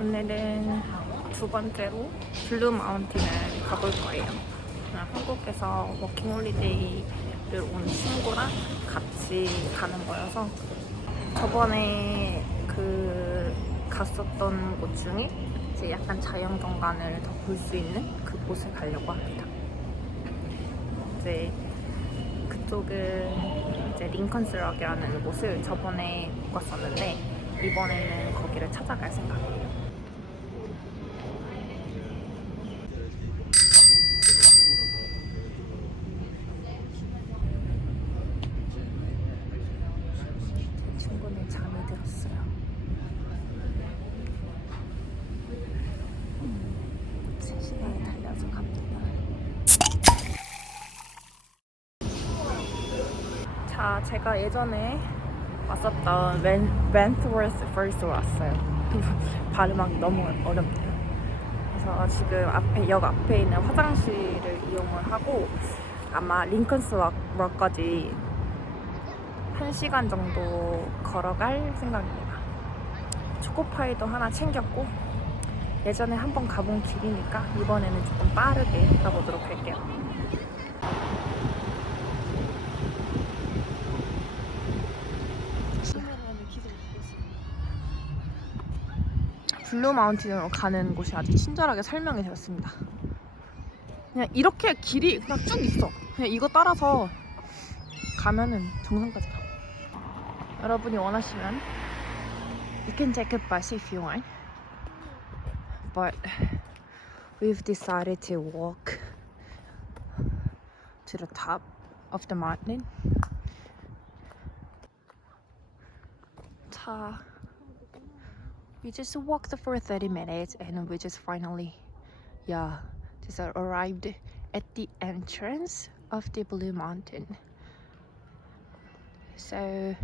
오늘은 두 번째로 블루 마운틴을 가볼 거예요. 그냥 한국에서 워킹 홀리데이를 온 친구랑 같이 가는 거여서 저번에 그 갔었던 곳 중에 이제 약간 자연 경관을 더 볼 수 있는 그 곳을 가려고 합니다. 이제 그쪽은 이제 링컨스럭이라는 곳을 저번에 못 갔었는데 이번에는 거기를 찾아갈 생각이에요. 제 친구는 잠이 들었어요. 음, 시간이 달려서 갑니다. 자, 제가 예전에 왔었던 웬, 웬트워스 퍼스트 왔어요. 발음하기 너무 어렵네요. 그래서 지금 앞에 역 앞에 있는 화장실을 이용을 하고 아마 링컨스 락까지 1시간 정도 걸어갈 생각입니다. 초코파이도 하나 챙겼고 예전에 한번 가본 길이니까 이번에는 조금 빠르게 가보도록 할게요. 블루 마운틴으로 가는 곳이 아주 친절하게 설명이 되었습니다. 그냥 이렇게 길이 그냥 쭉 있어. 그냥 이거 따라서 가면은 정상까지 가. 여러분이 원하시면 you can take a bus if you want. But we've decided to walk to the top of the mountain. 자, we just walked for 30 minutes and we just finally, yeah, just arrived at the entrance of the Blue Mountain. So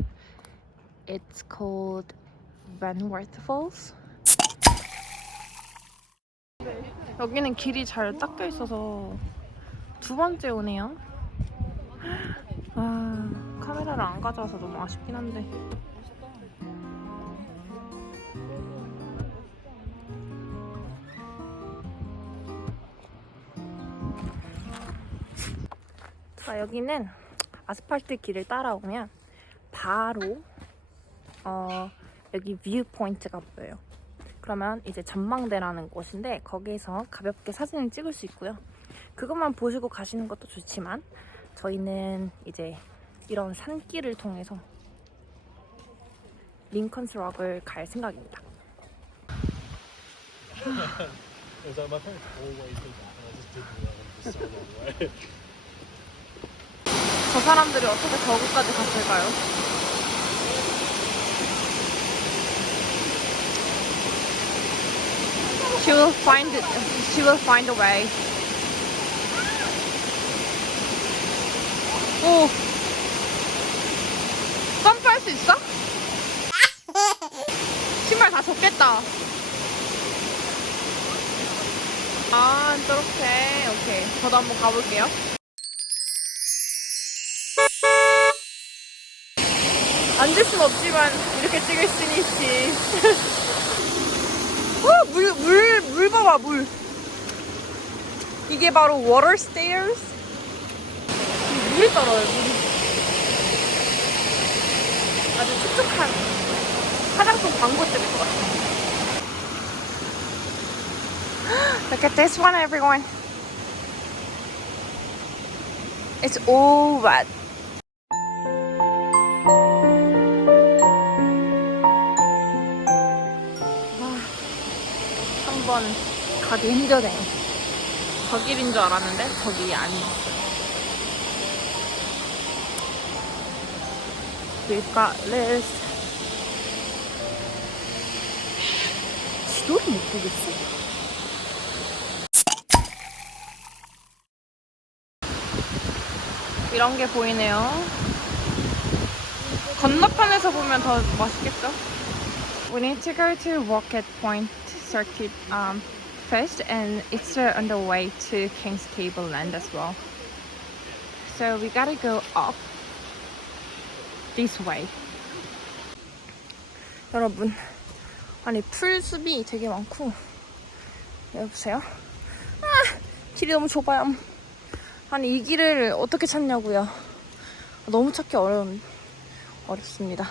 it's called Vanworth Falls. 여기는 길이 잘 닦여 있어서 두 번째 오네요. 아, 카메라를 안 가져와서 너무 아쉽긴 한데. 자, 여기는 아스팔트 길을 따라오면 바로 어, 여기 뷰 포인트가 보여요. 그러면 이제 전망대라는 곳인데 거기에서 가볍게 사진을 찍을 수 있고요. 그것만 보시고 가시는 것도 좋지만 저희는 이제 이런 산길을 통해서 링컨스 락을 갈 생각입니다. 저 사람들이 어떻게 저기까지 갔을까요? She will find it. She will find a way. 오. 점프할 수 있어? 신발 다 젖겠다. 아, 저렇게. 오케이. 저도 한번 가볼게요. 앉을 순 없지만 이렇게 찍을 수는 있지. 어, 물, 물, 물 봐봐, 물. 이게 바로 water stairs? 물이 떨어요, 물이. 아주 촉촉한 화장품 광고 찍을 것 같아. Look at this one, everyone. It's all wet. 한번 가기 힘드네. 저 길인 줄 알았는데 저 길이 아니었어요. We've got this. 지도를 못 보겠어. 이런 게 보이네요. 건너편에서 보면 더 맛있겠죠? We need to go to Rocket Point Circuit um, first, and it's uh, on the way to King's Cable Land as well. So we gotta go up this way. 여러분, 아니 풀숲이 되게 많고 여보세요? 아 길이 너무 좁아요. 아니 이 길을 어떻게 찾냐고요? 너무 찾기 어려운 어렵습니다.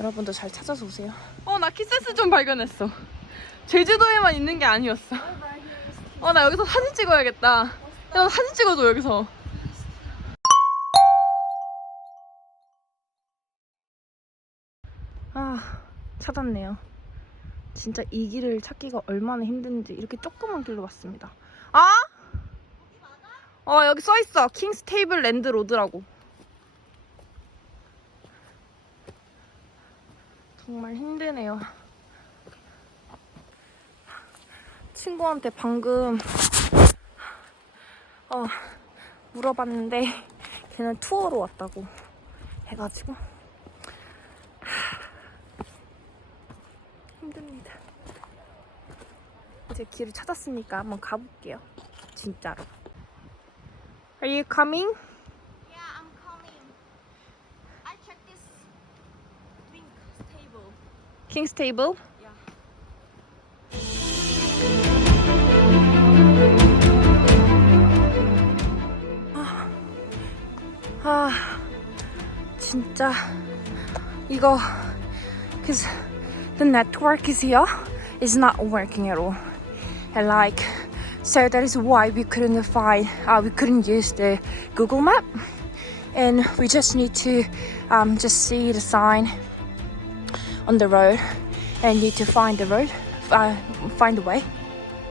여러분도 잘 찾아서 오세요. 어나 키세스 좀 발견했어. 제주도에만 있는 게 아니었어. 어 나 여기서 사진 찍어야겠다. 야 나 사진 찍어줘 여기서. 아 찾았네요. 진짜 이 길을 찾기가 얼마나 힘든지 이렇게 조그만 길로 왔습니다. 아? 어 여기 써 있어. 킹스 테이블 랜드 로드라고. 정말 힘드네요. 친구한테 방금 어 물어봤는데 걔는 투어로 왔다고 해가지고 힘듭니다. 이제 길을 찾았으니까 한번 가볼게요. 진짜로. Are you coming? Yeah, I'm coming. I check this link table. King's Table? 진짜 이거 cause the network is here is not working at all and like so that is why we couldn't find uh, we couldn't use the Google map and we just need to um, just see the sign on the road and need to find the road uh, find the way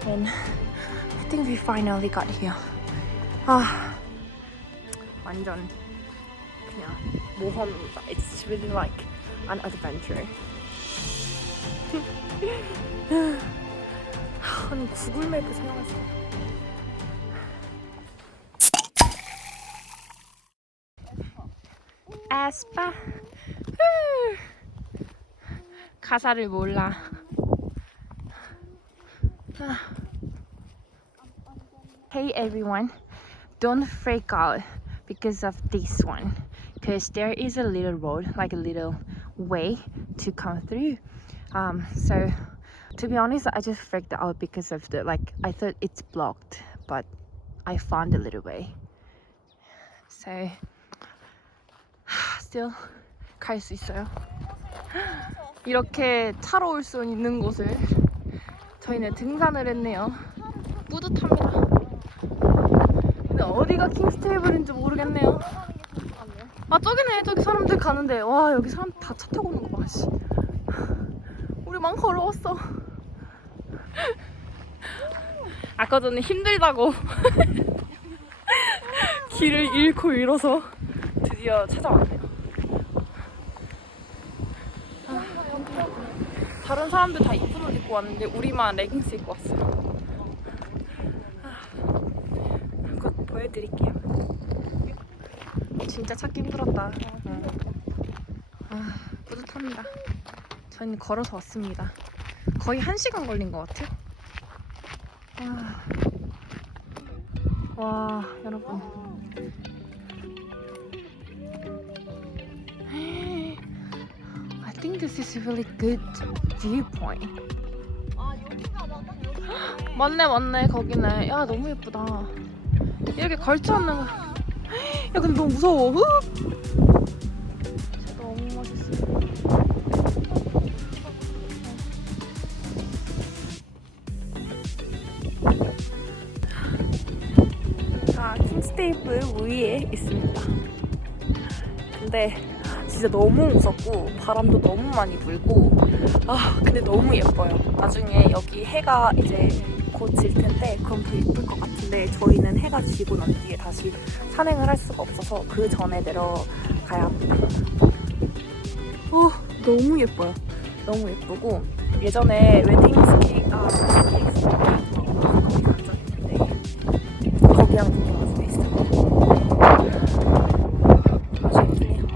and I think we finally got here 아 완전 그냥 모험입니다. It's really like an adventure. 아니 구글 맵을 사용해서 아스파 가사를 몰라. 아. Hey everyone, don't freak out because of this one because there is a little road like a little way to come through um so to be honest i just freaked out because of the like i thought it's blocked but i found a little way so still 갈 수 있어요 이렇게 차로 올 수 있는 곳을 저희는 등산을 했네요 뿌듯합니다 근데 어디가 킹스테이블인지 모르겠네요. 아 저기네 저기 사람들 가는데 와 여기 사람 다 차 타고 오는 거 봐. 씨. 우리 많이 걸어왔어. 아까 전에 힘들다고 길을 잃고 잃어서 드디어 찾아왔네요. 아, 다른 사람들 다 이쁜 옷 입고 왔는데 우리만 레깅스 입고 왔어요. 곧 보여드릴게요. 진짜 찾기 힘들었다. 아, 뿌듯합니다. 저희는 걸어서 왔습니다. 거의 한 시간 걸린 것 같아요. 아, 와, 여러분. I think this is really good viewpoint. 아. 맞네 맞네 거기네 야 너무 예쁘다 이렇게 걸쳐 앉는 거. 야 근데 너무 무서워. 후! 너무 멋있어. 자 킹스테이블 위에 있습니다. 근데 진짜 너무 무섭고 바람도 너무 많이 불고 아 근데 너무 예뻐요. 나중에 여기 해가 이제 곧 질 텐데 그럼 더 예쁠 것 같은데 저희는 해가 지고 난 뒤에 다시 산행을 할 수가 없어서 그 전에 내려가야 합니다. 어 너무 예뻐요. 너무 예쁘고 예전에 웨딩 스키 아 웨딩 스키 거기 간적 있는데 거기랑 아주 예쁘네요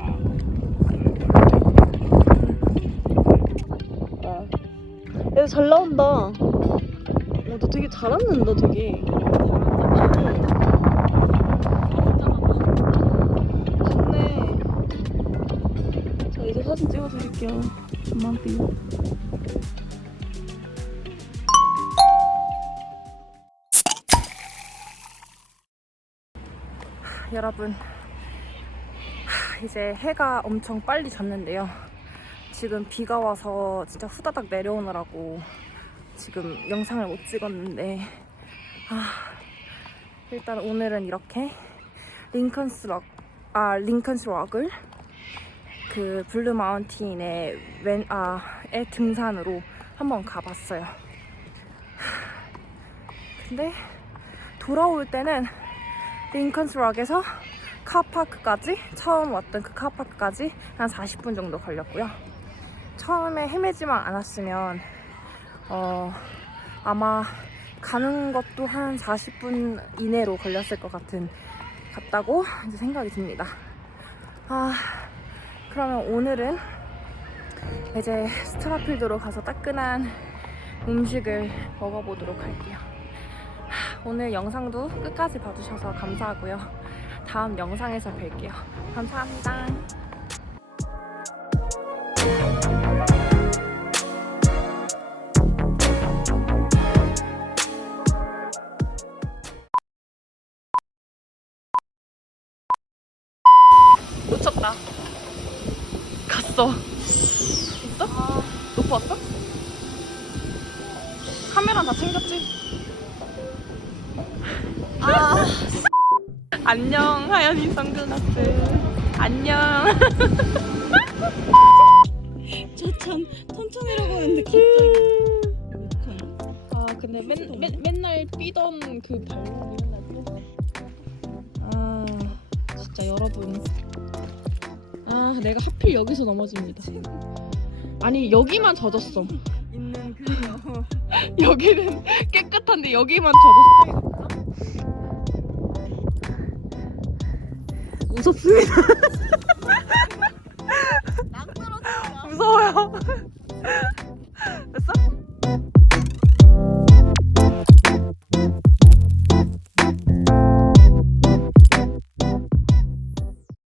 야, 잘 나온다. 어, 너 되게. 좋네. 자, 이제 사진 찍어드릴게요. 좀만 띄워. 여러분 하, 이제 해가 엄청 빨리 졌는데요 지금 비가 와서 진짜 후다닥 내려오느라고 지금 영상을 못 찍었는데 아 일단 오늘은 이렇게 링컨스 럭, 아 링컨스 럭을 그 블루 마운틴의 왼, 아, 의 등산으로 한번 가봤어요. 근데 돌아올 때는 링컨스 락에서 카파크까지 처음 왔던 그 카파크까지 한 40분 정도 걸렸고요. 처음에 헤매지만 않았으면 어 아마 가는 것도 한 40분 이내로 걸렸을 것 같은 같다고 이제 생각이 듭니다. 아 그러면 오늘은 이제 스트라필드로 가서 따끈한 음식을 먹어보도록 할게요. 하, 오늘 영상도 끝까지 봐주셔서 감사하고요. 다음 영상에서 뵐게요. 감사합니다. 갔어. 있어? 놓고 왔어? 카메라 다 챙겼지? 아. 안녕, 하연이 선글라스. 안녕. 저참 천천히라고 하는데 갑자기 아, 근데 맨, 맨, 맨날 삐던 그 발목이 맨날 삐 아, 진짜 여러분. 아, 내가 하필 여기서 넘어집니다. 아니, 여기만 젖었어. 있는 그녀 여기는 깨끗한데 여기만 젖었어. 무섭습니다 낭 떨어진다. 무서워요.